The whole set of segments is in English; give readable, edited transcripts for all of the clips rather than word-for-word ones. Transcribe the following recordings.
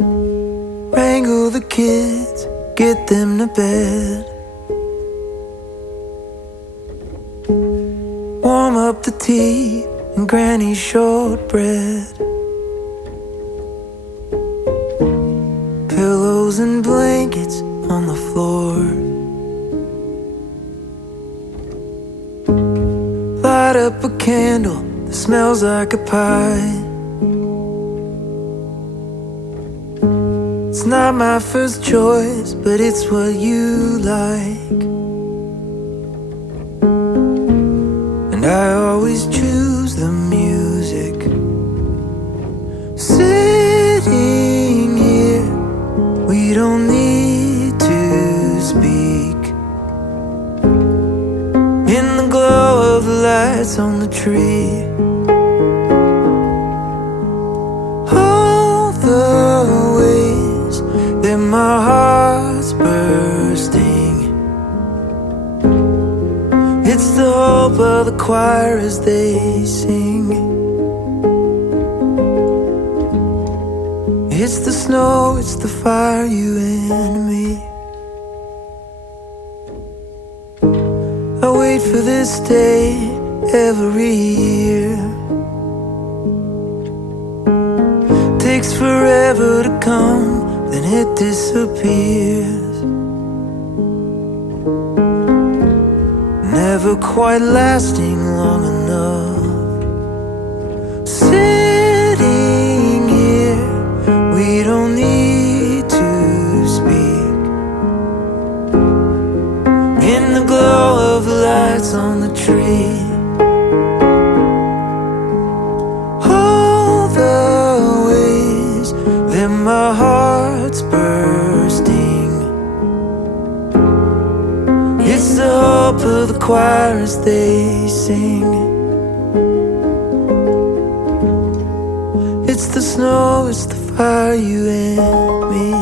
Wrangle the kids, get them to bed. Warm up the tea and Granny's shortbread. Pillows and blankets on the floor. Light up a candle that smells like a pie. It's not my first choice, but it's what you like. And I always choose the music. Sitting here, we don't need to speak. In the glow of the lights on the tree. All the ways that my heart's bursting. It's the hope of the choir as they sing. It's the snow, it's the fire, you and me. I wait for this day every year. Takes forever to come, then it disappears. Never quite lasting long enough. Sitting here, we don't need to speak. In the glow of the lights on the tree. All the ways that my heart's bursting. It's the hope of the choir as they sing. It's the snow, it's the fire, you and me.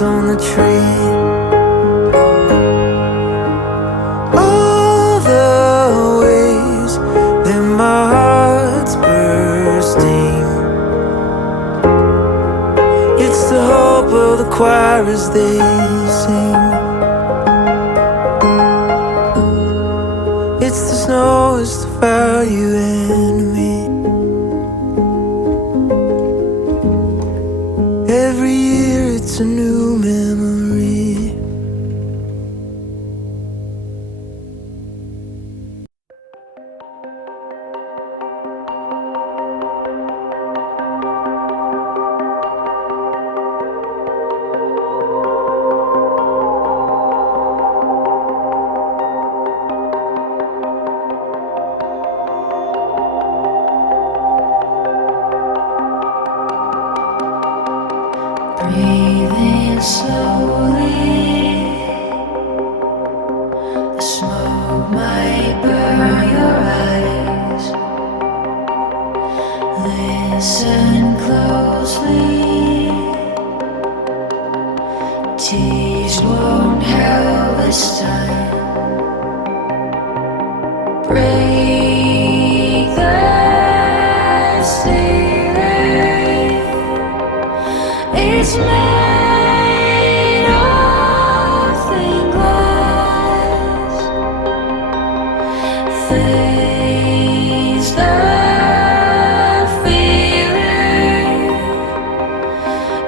On the tree. All the ways that my heart's bursting. It's the hope of the choir as they sing. It's the snow, it's the fire, you and me. Every year it's a new memory. Breathing slowly, the smoke might burn your eyes. Listen closely, tears won't help this time. Break the ceiling. It's made of thin glass. Face the feeling.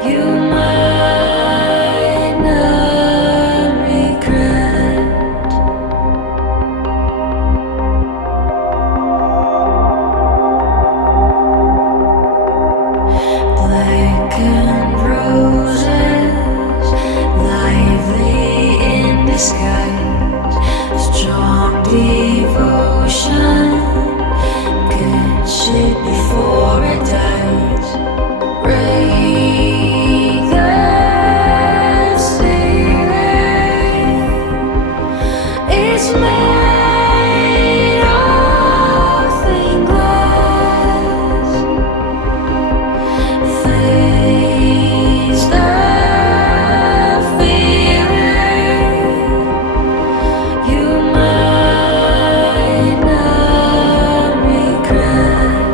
You might not regret. Black and rose before it dies. Break the ceiling. It's made of thin glass. Face the feeling. You might not regret.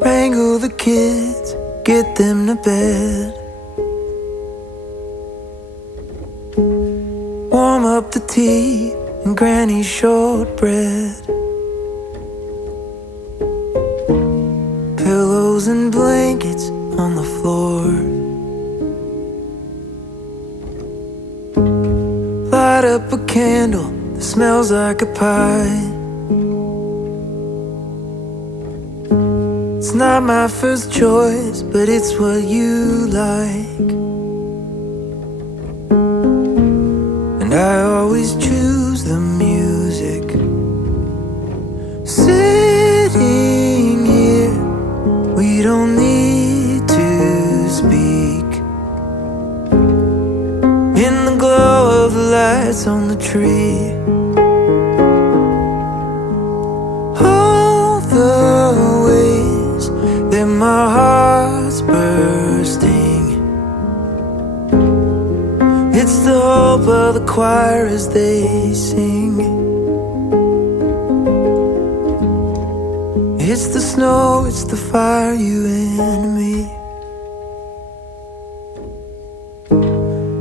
Wrangle the kids, get them to bed. Warm up the tea and Granny's shortbread. Pillows and blankets on the floor. Light up a candle that smells like a pie. It's not my first choice, but it's what you like. And I always choose the music. Sitting here, we don't need to speak. In the glow of the lights on the tree. All the ways that my heart's bursting. It's the hope of the choir as they sing. It's the snow, it's the fire, you and me.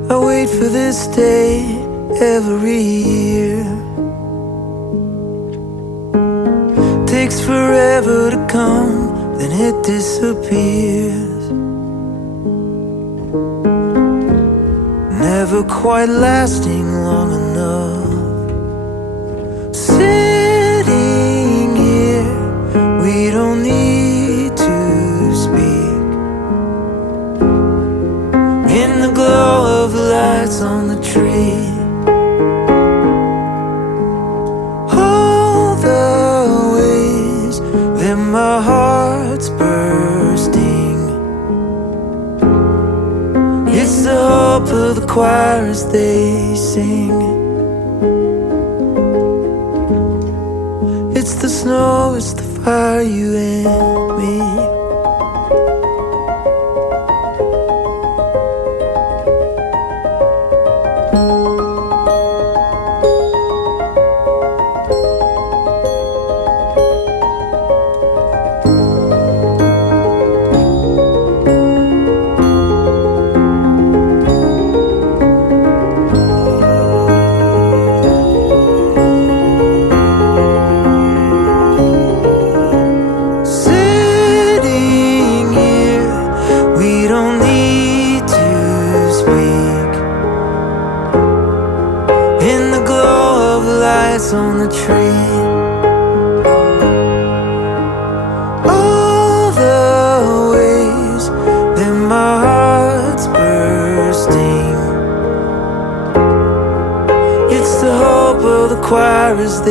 I wait for this day every year. Takes forever to come, then it disappears. Never quite lasting long enough. Sitting here, we don't need to speak. In the glow of the lights on the tree. All the ways that my heart's bursting. It's the hope of the choir as they sing. It's the snow, it's the fire, you and me. On the tree, require is